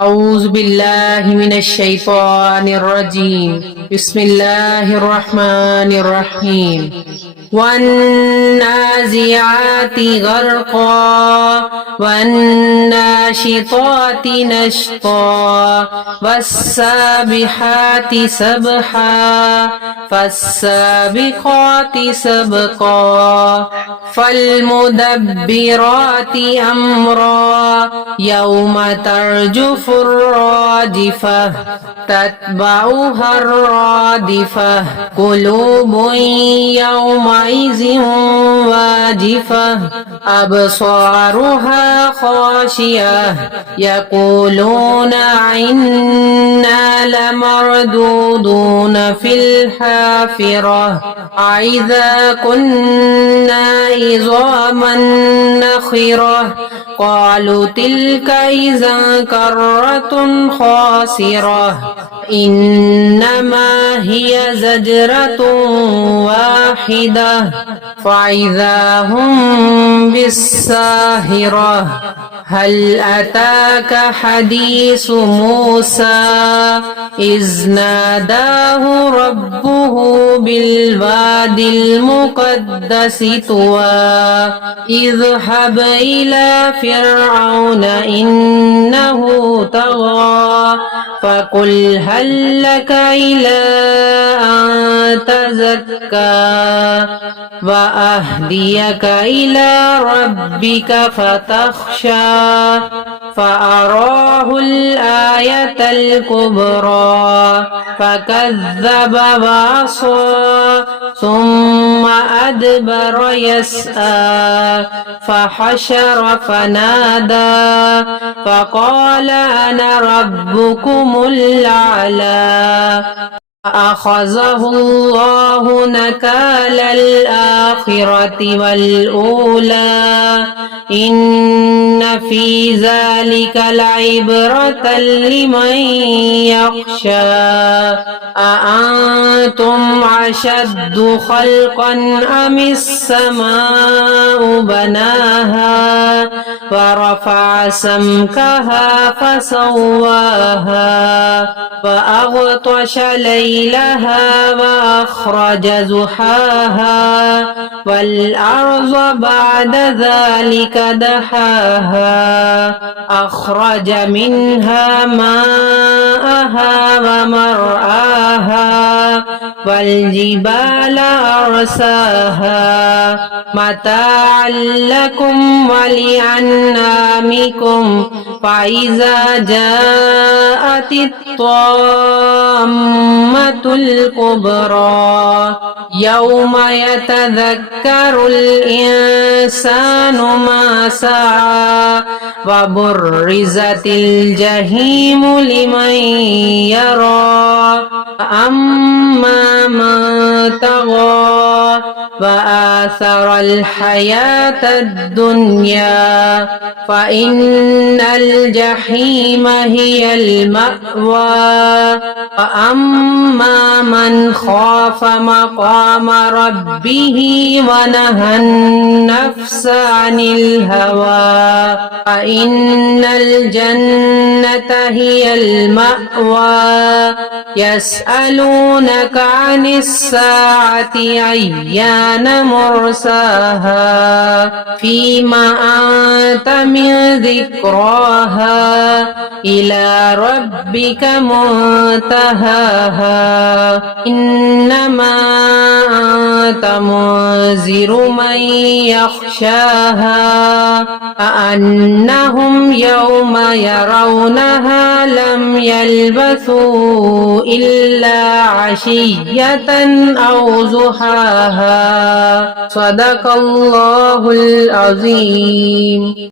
أعوذ بالله من الشيطان الرجيم. بسم الله الرحمن الرحيم. والنازعات غرقا والناشطات نشطا والسابحات سبحا فالسابقات سبقا فالمدبرات أمرا يوم ترجف الراجفة تتبعها الرادفة قلوب يومئذ واجفة أبصارها خاشعة يقولون إنا لمردودون في الحافرة أإذا كنا عظاما نخرة قالوا تلك إذا كرة خاسرة إنما هي زجرة واحدة فإذا هم بالساهرة هل أتاك حديث موسى إذ ناداه ربه بالوادي المقدس طوى اذهب إلى فرعون إنه طغى فقل هل لك إلى أن تزكى وأهديك إلى ربك فتخشى فأراه الآية الكبرى فكذب وعصى ثم أدبر يسعى فحشر فنادى فقال أنا ربكم الأعلى أخذه الله نكال الآخرة والأولى إن في ذلك لعبرة لمن يخشى أأنتم أشد خلقا أم السماء بناها ورفع سمكها فسواها وأغطش ليلها وأخرج زحاها والأرض بعد ذلك دحاها أخرج منها ماءها ومرعاها والجبال أرساها متاعا لكم ولأنعامكم فإذا جاءت الطامة الكبرى يوم يتذكر الإنسان ما سعى وبرزت الجحيم لمن يرى أما من طغى وآثر الحياة الدنيا فإن الجحيم هي المأوى وأما من خاف مقام ربه ونهى النفس عن الهوى فإن الجنة هي المأوى يسألونك عن الساعة أيان مرساها فيما أنت من ذكراها إلى ربك منتهاها إنما أنت منذر من يخشاها كأنهم يوم يرونها لم يلبثوا إلا عشية أو ضحاها صدق الله العظيم.